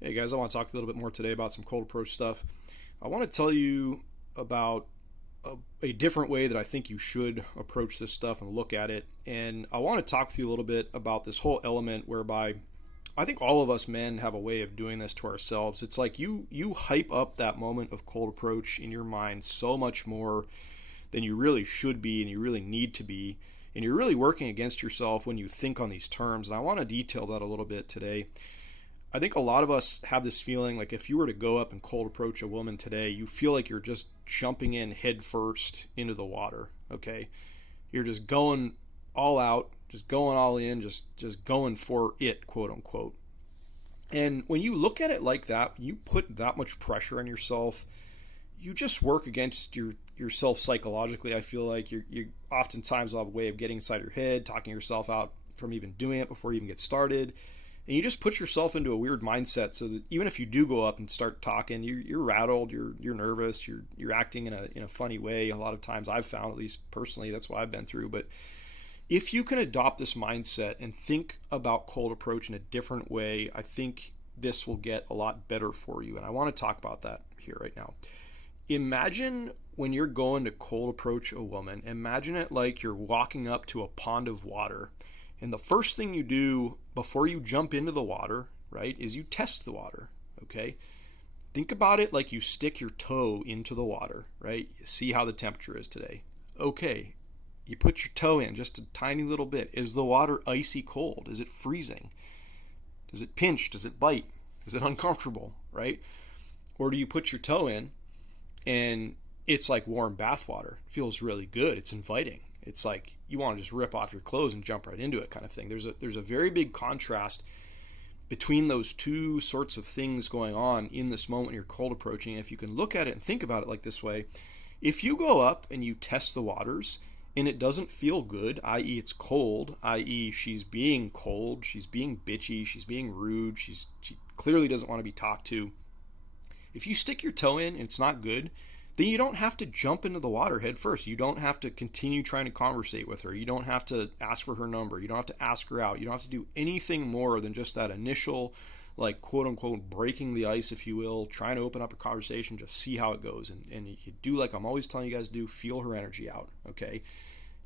Hey guys, I want to talk a little bit more today about some cold approach stuff. I want to tell you about a different way that I think you should approach this stuff and look at it. And I want to talk with you a little bit about this whole element whereby I think all of us men have a way of doing this to ourselves. It's like you hype up that moment of cold approach in your mind so much more than you really should be and you really need to be. And you're really working against yourself when you think on these terms. And I want to detail that a little bit today. I think a lot of us have this feeling like if you were to go up and cold approach a woman today, you feel like you're just jumping in head first into the water. Okay, you're just going all out, just going all in, just going for it, quote unquote. And when you look at it like that, you put that much pressure on yourself. You just work against yourself psychologically. I feel like you oftentimes will have a way of getting inside your head, talking yourself out from even doing it before you even get started, and you just put yourself into a weird mindset so that even if you do go up and start talking, you're rattled, you're nervous, you're acting in a funny way. A lot of times I've found, at least personally, that's what I've been through. But if you can adopt this mindset and think about cold approach in a different way, I think this will get a lot better for you. And I want to talk about that here right now. Imagine when you're going to cold approach a woman, imagine it like you're walking up to a pond of water. And the first thing you do before you jump into the water, right, is you test the water, okay? Think about it like you stick your toe into the water, right? You see how the temperature is today. Okay, you put your toe in just a tiny little bit. Is the water icy cold? Is it freezing? Does it pinch? Does it bite? Is it uncomfortable, right? Or do you put your toe in and it's like warm bath water? It feels really good. It's inviting. It's like you want to just rip off your clothes and jump right into it, kind of thing. There's a very big contrast between those two sorts of things going on in this moment when you're cold approaching. And if you can look at it and think about it like this way, if you go up and you test the waters and it doesn't feel good, i.e. it's cold, i.e. she's being cold, she's being bitchy, she's being rude, she clearly doesn't want to be talked to. If you stick your toe in and it's not good, then you don't have to jump into the water head first. You don't have to continue trying to conversate with her. You don't have to ask for her number. You don't have to ask her out. You don't have to do anything more than just that initial, like, quote unquote, breaking the ice, if you will, trying to open up a conversation, just see how it goes. And you do, like I'm always telling you guys to do, feel her energy out, okay?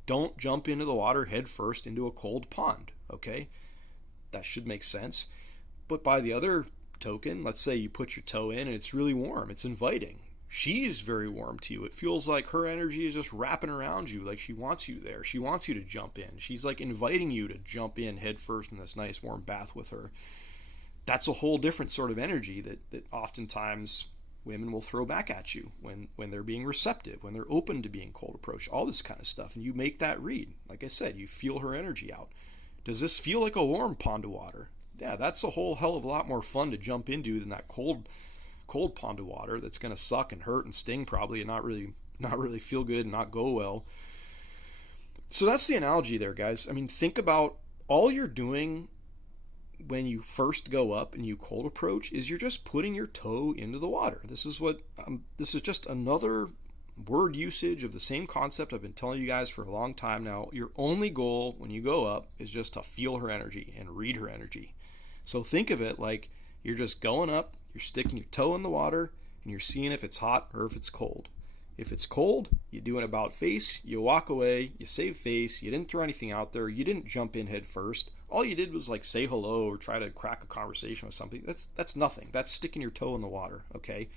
Don't jump into the water head first into a cold pond, okay? That should make sense. But by the other token, let's say you put your toe in and it's really warm, it's inviting. She's very warm to you. It feels like her energy is just wrapping around you, like she wants you there. She wants you to jump in. She's like inviting you to jump in head first in this nice warm bath with her. That's a whole different sort of energy that oftentimes women will throw back at you when they're being receptive, when they're open to being cold approach, all this kind of stuff. And you make that read. Like I said, you feel her energy out. Does this feel like a warm pond of water? Yeah, that's a whole hell of a lot more fun to jump into than that cold pond of water that's going to suck and hurt and sting probably and not really feel good and not go well. So that's the analogy there, guys. I mean, think about all you're doing when you first go up and you cold approach is you're just putting your toe into the water. This is just another word usage of the same concept I've been telling you guys for a long time now. Your only goal when you go up is just to feel her energy and read her energy. So think of it like you're just going up, you're sticking your toe in the water, and you're seeing if it's hot or if it's cold. If it's cold, you do an about face, you walk away, you save face, you didn't throw anything out there, you didn't jump in head first. All you did was like say hello or try to crack a conversation with something. That's nothing. That's sticking your toe in the water, okay?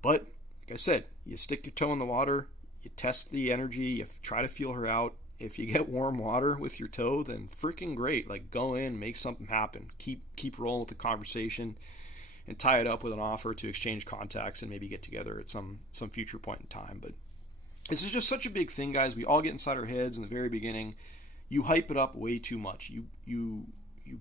But like I said, you stick your toe in the water, you test the energy, you try to feel her out. If you get warm water with your toe, then freaking great. Like go in, make something happen. Keep rolling with the conversation and tie it up with an offer to exchange contacts and maybe get together at some future point in time. But this is just such a big thing, guys. We all get inside our heads in the very beginning. You hype it up way too much. You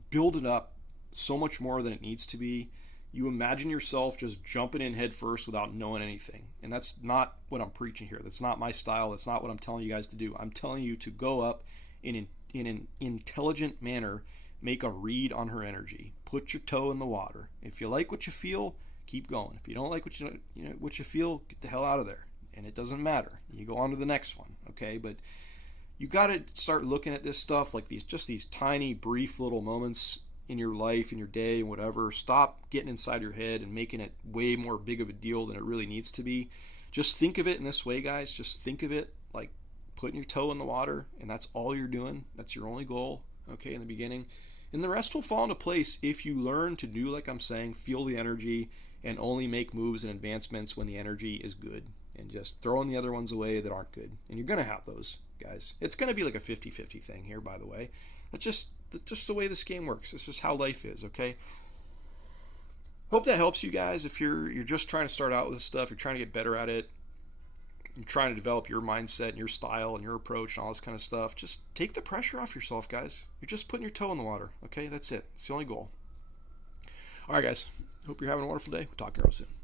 build it up so much more than it needs to be. You imagine yourself just jumping in head first without knowing anything. And that's not what I'm preaching here. That's not my style. That's not what I'm telling you guys to do. I'm telling you to go up in an intelligent manner, make a read on her energy. Put your toe in the water. If you like what you feel, keep going. If you don't like what you feel, get the hell out of there. And it doesn't matter. You go on to the next one, okay? But you got to start looking at this stuff like these tiny, brief little moments in your life, in your day, and whatever. Stop getting inside your head and making it way more big of a deal than it really needs to be. Just think of it in this way, guys. Just think of it like putting your toe in the water, and that's all you're doing. That's your only goal, okay, in the beginning. And the rest will fall into place if you learn to do, like I'm saying, feel the energy and only make moves and advancements when the energy is good, and just throwing the other ones away that aren't good. And you're going to have those, guys. It's going to be like a 50-50 thing here, by the way. That's just the way this game works. It's just how life is, okay? Hope that helps you guys. If you're just trying to start out with this stuff, you're trying to get better at it, you're trying to develop your mindset and your style and your approach and all this kind of stuff, just take the pressure off yourself, guys. You're just putting your toe in the water, okay? That's it. It's the only goal. All right, guys. Hope you're having a wonderful day. We'll talk to you real soon.